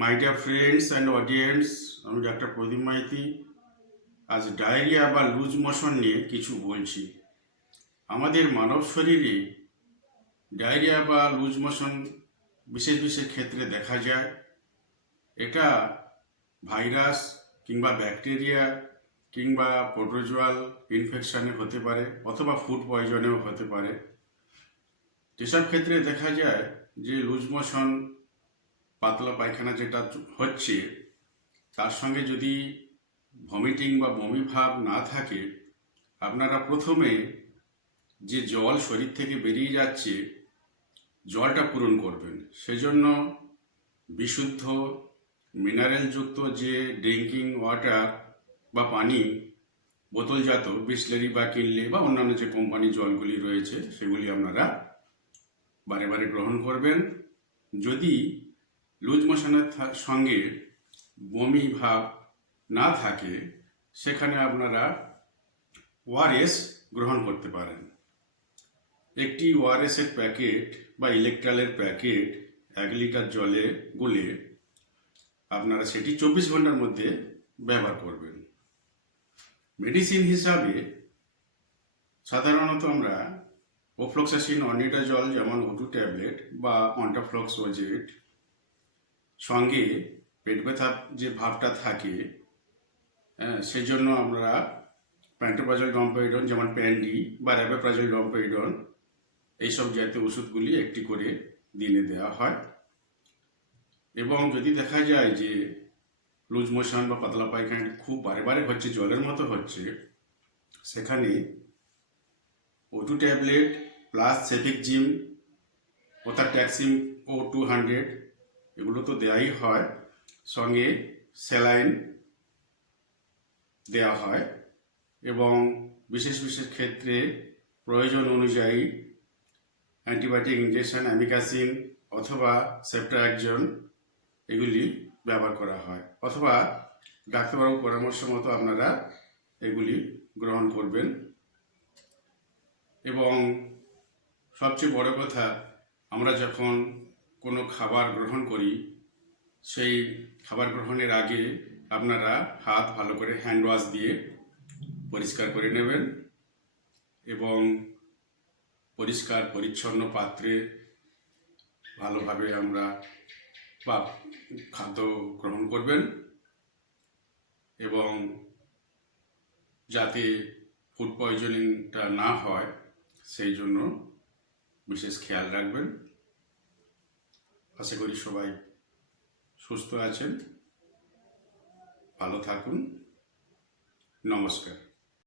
My dear friends and audience, আমি doctor প্রদীপ মাইতি। আজ diarrhoea বা লুজ মোশন নিয়ে কিছু বলছি। আমাদের মানব শরীরে ডায়রিয়া বা লুজ মোশন বিশেষ বিশেষ ক্ষেত্রে দেখা যায়। এটা ভাইরাস কিংবা ব্যাকটেরিয়া কিংবা প্রোটোজোয়াল ইনফেকশনে হতে পারে, অথবা ফুড পয়জনেও হতে পারে। যেসব ক্ষেত্রে দেখা যায় যে লুজ মোশন, পাতলা পায়খানা যেটা হচ্ছে, তার সঙ্গে যদি ভমিটিং বা বমি ভাব না থাকে, আপনারা প্রথমে যে জল শরীর থেকে বেরিয়ে যাচ্ছে, জলটা পূরণ করবেন। সেজন্য বিশুদ্ধ মিনারেলযুক্ত যে ড্রিঙ্কিং ওয়াটার বা পানি, বোতলজাত বিসলেরি বা কিনলে বা অন্যান্য যে কোম্পানির জলগুলি রয়েছে, সেগুলি আপনারা বারে বারে গ্রহণ করবেন। যদি লুজ মোশনের সঙ্গে বমি ভাব না থাকে, সেখানে আপনারা ওআরএস গ্রহণ করতে পারেন। একটি ওআরএসের প্যাকেট বা ইলেকট্রালের প্যাকেট 1 লিটার জলে গুলে আপনারা সেটি 24 ঘন্টার মধ্যে ব্যবহার করবেন। মেডিসিন হিসাবে সাধারণত আমরা ওফ্লক্সাসিন অনিডাজল, যেমন O2 ট্যাবলেট বা অন্টাফ্লক্সোজেট, সঙ্গে পেট ব্যথা যে ভাবটা থাকে, সেজন্য আমরা প্যান্টোপ্রাজল ডম্পেইডন, যেমন প্যান্ডি বা র্যাবেপ্রাজল ডম্পেইডন, এইসব জাতীয় ওষুধগুলি একটি করে দিনে দেওয়া হয়। এবং যদি দেখা যায় যে লুজ মোশন বা পাতলা পায়খানা খুব বারে বারে হচ্ছে, জলের মতো হচ্ছে, সেখানে O2 tablet plus cefixime, ওতাট্যাক্সিম O200, এগুলো তো দেওয়াই হয়, সঙ্গে স্যালাইন দেওয়া হয়। এবং বিশেষ বিশেষ ক্ষেত্রে প্রয়োজন অনুযায়ী অ্যান্টিবায়োটিক ইনজেকশন, অ্যামিকাসিন অথবা সেপ্ট্রাকজন, এগুলি ব্যবহার করা হয়। অথবা ডাক্তারবাবুর পরামর্শ মতো আপনারা এগুলি গ্রহণ করবেন। এবং সবচেয়ে বড় কথা, আমরা যখন কোনো খাবার গ্রহণ করি, সেই খাবার গ্রহণের আগে আপনারা হাত ভালো করে হ্যান্ড ওয়াশ দিয়ে পরিষ্কার করে নেবেন এবং পরিষ্কার পরিচ্ছন্ন পাত্রে ভালোভাবে আমরা বা খাদ্য গ্রহণ করবেন। এবং যাতে ফুড পয়জনিংটা না হয়, সেই জন্য বিশেষ খেয়াল রাখবেন। আশা করি সবাই সুস্থ আছেন, ভালো থাকুন। নমস্কার।